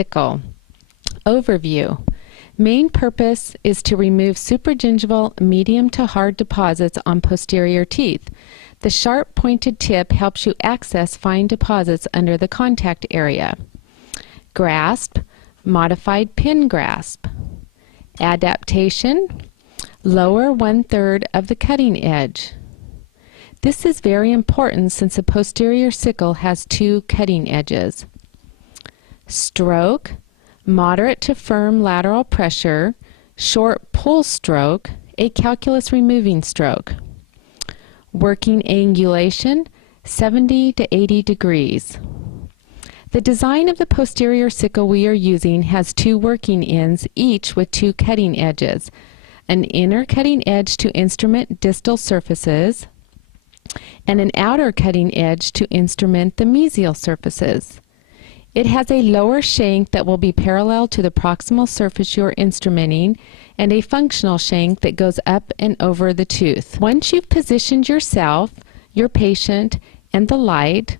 Sickle. Overview. Main purpose is to remove supragingival medium to hard deposits on posterior teeth. The sharp pointed tip helps you access fine deposits under the contact area. Grasp, modified pin grasp. Adaptation, lower 1/3 of the cutting edge. This is very important since the posterior sickle has two cutting edges. Stroke, moderate to firm lateral pressure, short pull stroke, a calculus removing stroke. Working angulation, 70 to 80 degrees. The design of the posterior sickle we are using has two working ends, each with two cutting edges. An inner cutting edge to instrument distal surfaces, and an outer cutting edge to instrument the mesial surfaces. It has a lower shank that will be parallel to the proximal surface you are instrumenting, and a functional shank that goes up and over the tooth. Once you've positioned yourself, your patient, and the light,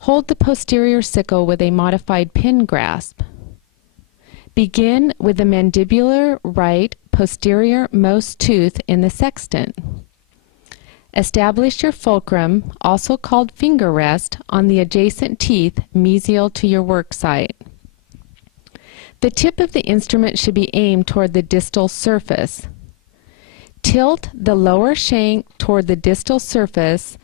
hold the posterior sickle with a modified pin grasp. Begin with the mandibular right posterior most tooth in the sextant. Establish your fulcrum, also called finger rest, on the adjacent teeth mesial to your work site. The tip of the instrument should be aimed toward the distal surface. Tilt the lower shank toward the distal surface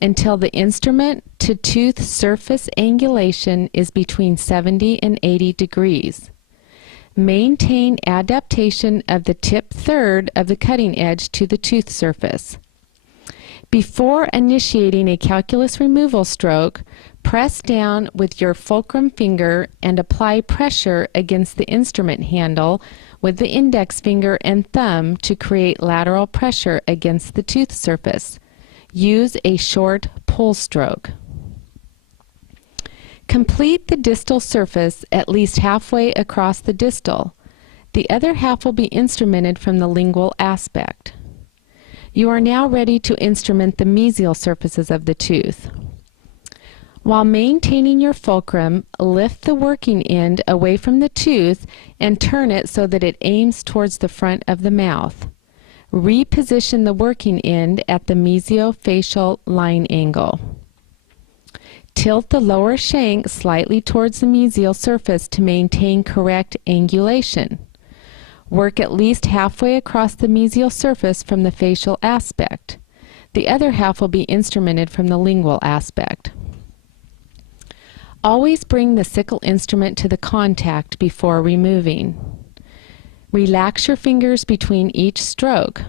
until the instrument to tooth surface angulation is between 70 and 80 degrees. Maintain adaptation of the tip third of the cutting edge to the tooth surface. Before initiating a calculus removal stroke, press down with your fulcrum finger and apply pressure against the instrument handle with the index finger and thumb to create lateral pressure against the tooth surface. Use a short pull stroke. Complete the distal surface at least halfway across the distal. The other half will be instrumented from the lingual aspect. You are now ready to instrument the mesial surfaces of the tooth. While maintaining your fulcrum, lift the working end away from the tooth and turn it so that it aims towards the front of the mouth. Reposition the working end at the mesiofacial line angle. Tilt the lower shank slightly towards the mesial surface to maintain correct angulation. Work at least halfway across the mesial surface from the facial aspect. The other half will be instrumented from the lingual aspect. Always bring the sickle instrument to the contact before removing. Relax your fingers between each stroke.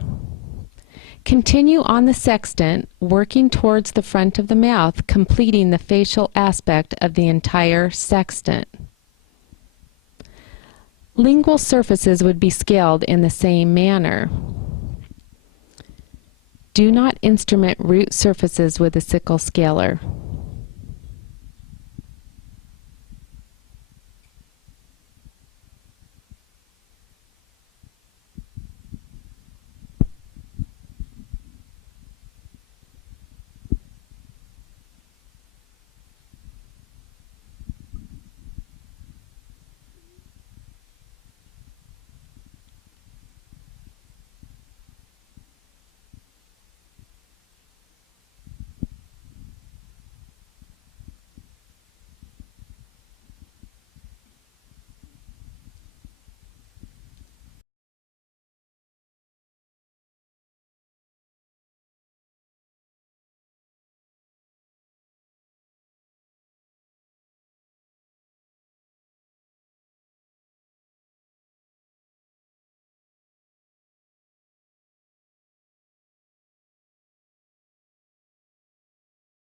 Continue on the sextant, working towards the front of the mouth, completing the facial aspect of the entire sextant. Lingual surfaces would be scaled in the same manner. Do not instrument root surfaces with a sickle scaler.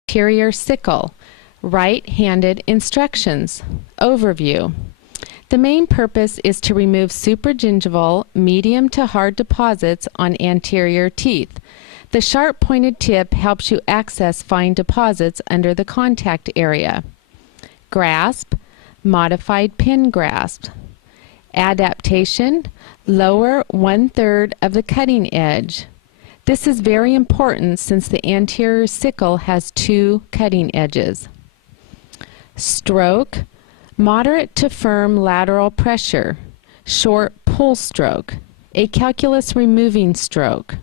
Posterior sickle, right-handed instructions. Overview. The main purpose is to remove supragingival medium to hard deposits on anterior teeth. The sharp pointed tip helps you access fine deposits under the contact area. Grasp, modified pin grasp. Adaptation, lower 1/3 of the cutting edge. This is very important since the anterior sickle has two cutting edges. Stroke, Moderate to firm lateral pressure, short pull stroke, a calculus removing stroke.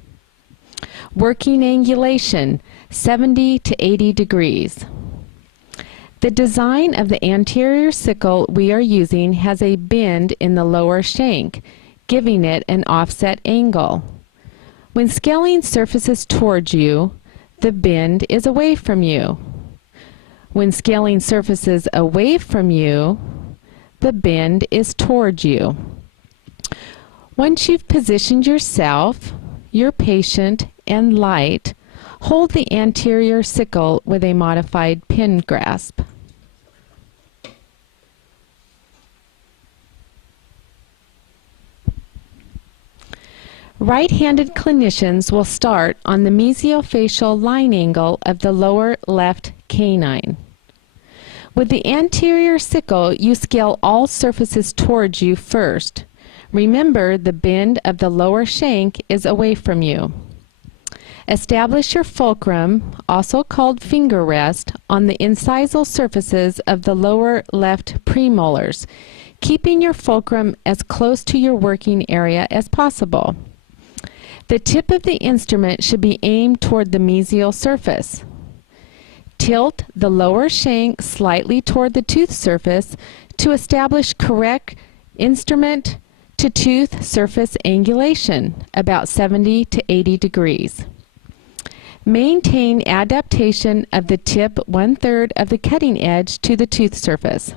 Working angulation, 70 to 80 degrees. The design of the anterior sickle we are using has a bend in the lower shank, giving it an offset angle. When scaling surfaces towards you, the bend is away from you. When scaling surfaces away from you, the bend is towards you. Once you've positioned yourself, your patient, and light, hold the anterior sickle with a modified pin grasp. Right-handed clinicians will start on the mesiofacial line angle of the lower left canine. With the anterior sickle, you scale all surfaces towards you first. Remember, the bend of the lower shank is away from you. Establish your fulcrum, also called finger rest, on the incisal surfaces of the lower left premolars, keeping your fulcrum as close to your working area as possible. The tip of the instrument should be aimed toward the mesial surface. Tilt the lower shank slightly toward the tooth surface to establish correct instrument to tooth surface angulation, about 70 to 80 degrees. Maintain adaptation of the tip 1/3 of the cutting edge to the tooth surface.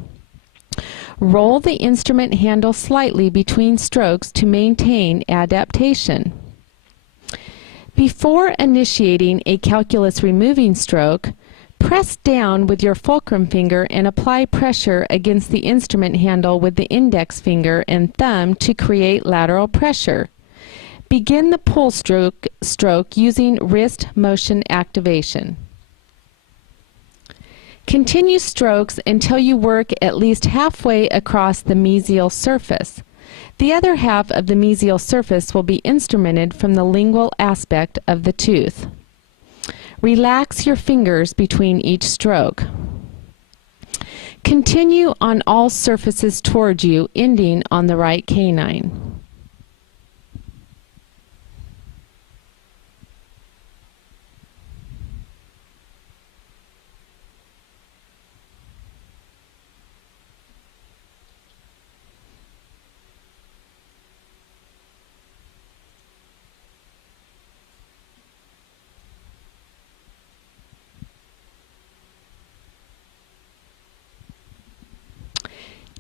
Roll the instrument handle slightly between strokes to maintain adaptation. Before initiating a calculus removing stroke, press down with your fulcrum finger and apply pressure against the instrument handle with the index finger and thumb to create lateral pressure. Begin the pull stroke using wrist motion activation. Continue strokes until you work at least halfway across the mesial surface. The other half of the mesial surface will be instrumented from the lingual aspect of the tooth. Relax your fingers between each stroke. Continue on all surfaces toward you, ending on the right canine.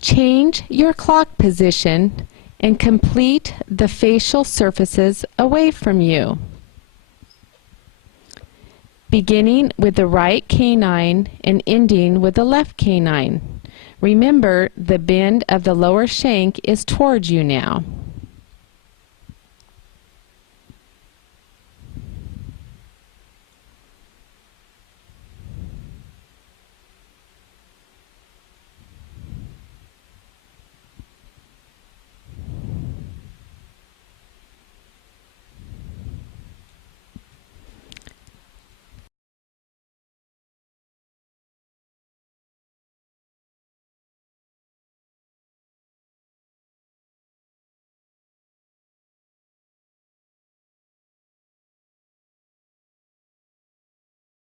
Change your clock position and complete the facial surfaces away from you. Beginning with the right canine and ending with the left canine. Remember, the bend of the lower shank is towards you now.